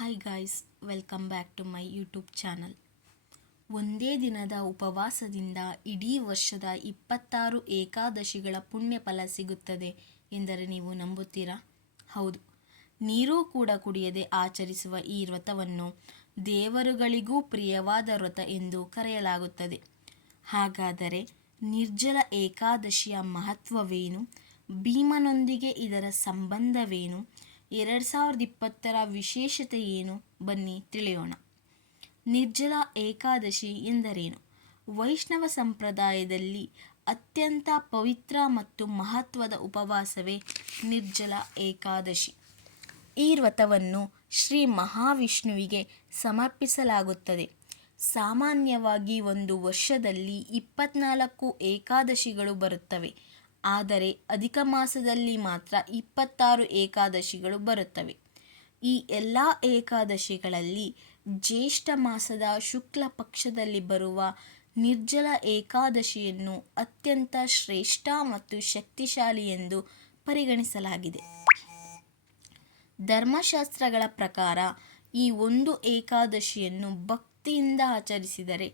Hi guys, welcome back to my YouTube channel. ಒಂದೇ ದಿನದ ಉಪವಾಸದಿಂದ ಇಡೀ ವರ್ಷದ 26 ಏಕಾದಶಿಗಳ ಪುಣ್ಯ ಫಲ ಸಿಗುತ್ತದೆ ಎಂದರೆ ನೀವು ನಂಬುತ್ತೀರಾ? ಹೌದು, ನೀರೂ ಕೂಡ ಕುಡಿಯದೆ ಆಚರಿಸುವ ಈ ವ್ರತವನ್ನು ದೇವರುಗಳಿಗೂ ಪ್ರಿಯವಾದ ವ್ರತ ಎಂದು ಕರೆಯಲಾಗುತ್ತದೆ. ಹಾಗಾದರೆ ನಿರ್ಜಲ ಏಕಾದಶಿಯ ಮಹತ್ವವೇನು? ಭೀಮನೊಂದಿಗೆ ಇದರ ಸಂಬಂಧವೇನು? 2020 ವಿಶೇಷತೆ ಏನು? ಬನ್ನಿ ತಿಳಿಯೋಣ. ನಿರ್ಜಲ ಏಕಾದಶಿ ಎಂದರೇನು? ವೈಷ್ಣವ ಸಂಪ್ರದಾಯದಲ್ಲಿ ಅತ್ಯಂತ ಪವಿತ್ರ ಮತ್ತು ಮಹತ್ವದ ಉಪವಾಸವೇ ನಿರ್ಜಲ ಏಕಾದಶಿ. ಈ ವ್ರತವನ್ನು ಶ್ರೀ ಮಹಾವಿಷ್ಣುವಿಗೆ ಸಮರ್ಪಿಸಲಾಗುತ್ತದೆ. ಸಾಮಾನ್ಯವಾಗಿ ಒಂದು ವರ್ಷದಲ್ಲಿ 24 ಏಕಾದಶಿಗಳು ಬರುತ್ತವೆ. ಆದರೆ ಅಧಿಕ ಮಾಸದಲ್ಲಿ ಮಾತ್ರ 26 ಏಕಾದಶಿಗಳು ಬರುತ್ತವೆ. ಈ ಎಲ್ಲ ಏಕಾದಶಿಗಳಲ್ಲಿ ಜ್ಯೇಷ್ಠ ಮಾಸದ ಶುಕ್ಲ ಪಕ್ಷದಲ್ಲಿ ಬರುವ ನಿರ್ಜಲ ಏಕಾದಶಿಯನ್ನು ಅತ್ಯಂತ ಶ್ರೇಷ್ಠ ಮತ್ತು ಶಕ್ತಿಶಾಲಿ ಎಂದು ಪರಿಗಣಿಸಲಾಗಿದೆ. ಧರ್ಮಶಾಸ್ತ್ರಗಳ ಪ್ರಕಾರ ಈ ಒಂದು ಏಕಾದಶಿಯನ್ನು ಭಕ್ತಿಯಿಂದ ಆಚರಿಸಿದರೆ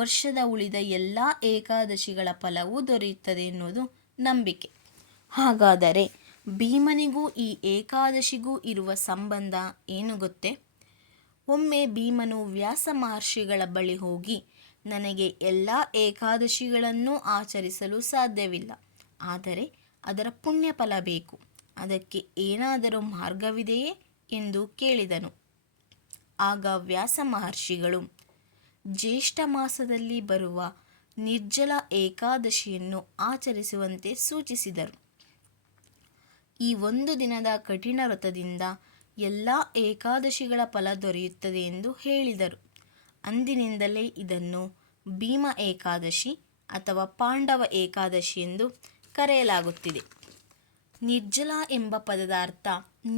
ವರ್ಷದ ಉಳಿದ ಎಲ್ಲ ಏಕಾದಶಿಗಳ ಫಲವೂ ದೊರೆಯುತ್ತದೆ ಎನ್ನುವುದು ನಂಬಿಕೆ. ಹಾಗಾದರೆ ಭೀಮನಿಗೂ ಈ ಏಕಾದಶಿಗೂ ಇರುವ ಸಂಬಂಧ ಏನು ಗೊತ್ತೇ? ಒಮ್ಮೆ ಭೀಮನು ವ್ಯಾಸ ಮಹರ್ಷಿಗಳ ಬಳಿ ಹೋಗಿ, ನನಗೆ ಎಲ್ಲ ಏಕಾದಶಿಗಳನ್ನೂ ಆಚರಿಸಲು ಸಾಧ್ಯವಿಲ್ಲ, ಆದರೆ ಅದರ ಪುಣ್ಯ ಫಲ ಬೇಕು, ಅದಕ್ಕೆ ಏನಾದರೂ ಮಾರ್ಗವಿದೆಯೇ ಎಂದು ಕೇಳಿದನು. ಆಗ ವ್ಯಾಸ ಮಹರ್ಷಿಗಳು ಜ್ಯೇಷ್ಠ ಮಾಸದಲ್ಲಿ ಬರುವ ನಿರ್ಜಲ ಏಕಾದಶಿಯನ್ನು ಆಚರಿಸುವಂತೆ ಸೂಚಿಸಿದರು. ಈ ಒಂದು ದಿನದ ಕಠಿಣ ವ್ರತದಿಂದ ಎಲ್ಲ ಏಕಾದಶಿಗಳ ಫಲ ದೊರೆಯುತ್ತದೆ ಎಂದು ಹೇಳಿದರು. ಅಂದಿನಿಂದಲೇ ಇದನ್ನು ಭೀಮ ಏಕಾದಶಿ ಅಥವಾ ಪಾಂಡವ ಏಕಾದಶಿ ಎಂದು ಕರೆಯಲಾಗುತ್ತಿದೆ. ನಿರ್ಜಲ ಎಂಬ ಪದದ ಅರ್ಥ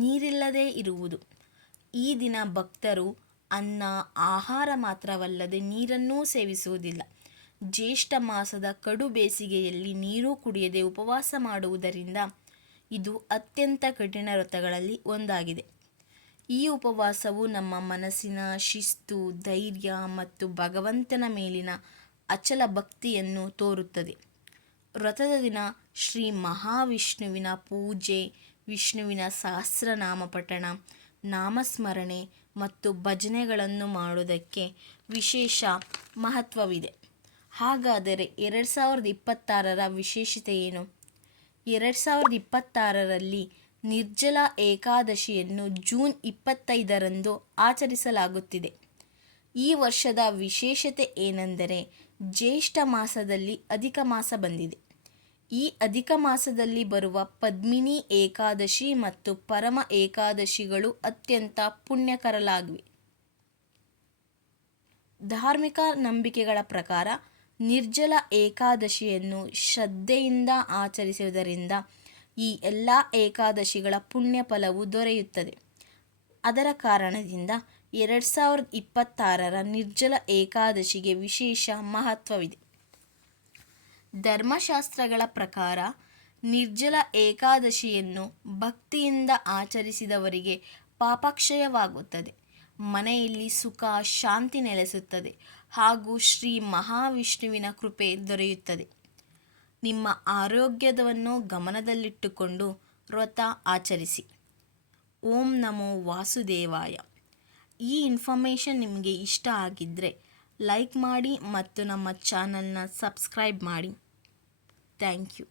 ನೀರಿಲ್ಲದೆ ಇರುವುದು. ಈ ದಿನ ಭಕ್ತರು ಅನ್ನ, ಆಹಾರ ಮಾತ್ರವಲ್ಲದೆ ನೀರನ್ನೂ ಸೇವಿಸುವುದಿಲ್ಲ. ಜ್ಯೇಷ್ಠ ಮಾಸದ ಕಡು ಬೇಸಿಗೆಯಲ್ಲಿ ನೀರು ಕುಡಿಯದೆ ಉಪವಾಸ ಮಾಡುವುದರಿಂದ ಇದು ಅತ್ಯಂತ ಕಠಿಣ ವ್ರತಗಳಲ್ಲಿ ಒಂದಾಗಿದೆ. ಈ ಉಪವಾಸವು ನಮ್ಮ ಮನಸ್ಸಿನ ಶಿಸ್ತು, ಧೈರ್ಯ ಮತ್ತು ಭಗವಂತನ ಮೇಲಿನ ಅಚಲ ಭಕ್ತಿಯನ್ನು ತೋರುತ್ತದೆ. ವ್ರತದ ದಿನ ಶ್ರೀ ಮಹಾವಿಷ್ಣುವಿನ ಪೂಜೆ, ವಿಷ್ಣುವಿನ ಸಹಸ್ರನಾಮ ಪಠಣ, ನಾಮಸ್ಮರಣೆ ಮತ್ತು ಭಜನೆಗಳನ್ನು ಮಾಡುವುದಕ್ಕೆ ವಿಶೇಷ ಮಹತ್ವವಿದೆ. ಹಾಗಾದರೆ 2026ರ ವಿಶೇಷತೆ ಏನು? 2026ರಲ್ಲಿ ನಿರ್ಜಲ ಏಕಾದಶಿಯನ್ನು ಜೂನ್ 25ರಂದು ಆಚರಿಸಲಾಗುತ್ತಿದೆ. ಈ ವರ್ಷದ ವಿಶೇಷತೆ ಏನೆಂದರೆ ಜ್ಯೇಷ್ಠ ಮಾಸದಲ್ಲಿ ಅಧಿಕ ಮಾಸ ಬಂದಿದೆ. ಈ ಅಧಿಕ ಮಾಸದಲ್ಲಿ ಬರುವ ಪದ್ಮಿನಿ ಏಕಾದಶಿ ಮತ್ತು ಪರಮ ಏಕಾದಶಿಗಳು ಅತ್ಯಂತ ಪುಣ್ಯಕರಲಾಗಿವೆ. ಧಾರ್ಮಿಕ ನಂಬಿಕೆಗಳ ಪ್ರಕಾರ ನಿರ್ಜಲ ಏಕಾದಶಿಯನ್ನು ಶ್ರದ್ಧೆಯಿಂದ ಆಚರಿಸುವುದರಿಂದ ಈ ಎಲ್ಲ ಏಕಾದಶಿಗಳ ಪುಣ್ಯ ಫಲವು ದೊರೆಯುತ್ತದೆ. ಅದರ ಕಾರಣದಿಂದ 2026ರ ನಿರ್ಜಲ ಏಕಾದಶಿಗೆ ವಿಶೇಷ ಮಹತ್ವವಿದೆ. ಧರ್ಮಶಾಸ್ತ್ರಗಳ ಪ್ರಕಾರ ನಿರ್ಜಲ ಏಕಾದಶಿಯನ್ನು ಭಕ್ತಿಯಿಂದ ಆಚರಿಸಿದವರಿಗೆ ಪಾಪಕ್ಷಯವಾಗುತ್ತದೆ, ಮನೆಯಲ್ಲಿ ಸುಖ ಶಾಂತಿ ನೆಲೆಸುತ್ತದೆ ಹಾಗೂ ಶ್ರೀ ಮಹಾವಿಷ್ಣುವಿನ ಕೃಪೆ ದೊರೆಯುತ್ತದೆ. ನಿಮ್ಮ ಆರೋಗ್ಯವನ್ನು ಗಮನದಲ್ಲಿಟ್ಟುಕೊಂಡು ವ್ರತ ಆಚರಿಸಿ. ಓಂ ನಮೋ ವಾಸುದೇವಾಯ. ಈ ಇನ್ಫಾರ್ಮೇಷನ್ ನಿಮಗೆ ಇಷ್ಟ ಆಗಿದ್ದರೆ ಲೈಕ್ ಮಾಡಿ ಮತ್ತು ನಮ್ಮ ಚಾನಲ್ನ ಸಬ್ಸ್ಕ್ರೈಬ್ ಮಾಡಿ. Thank you.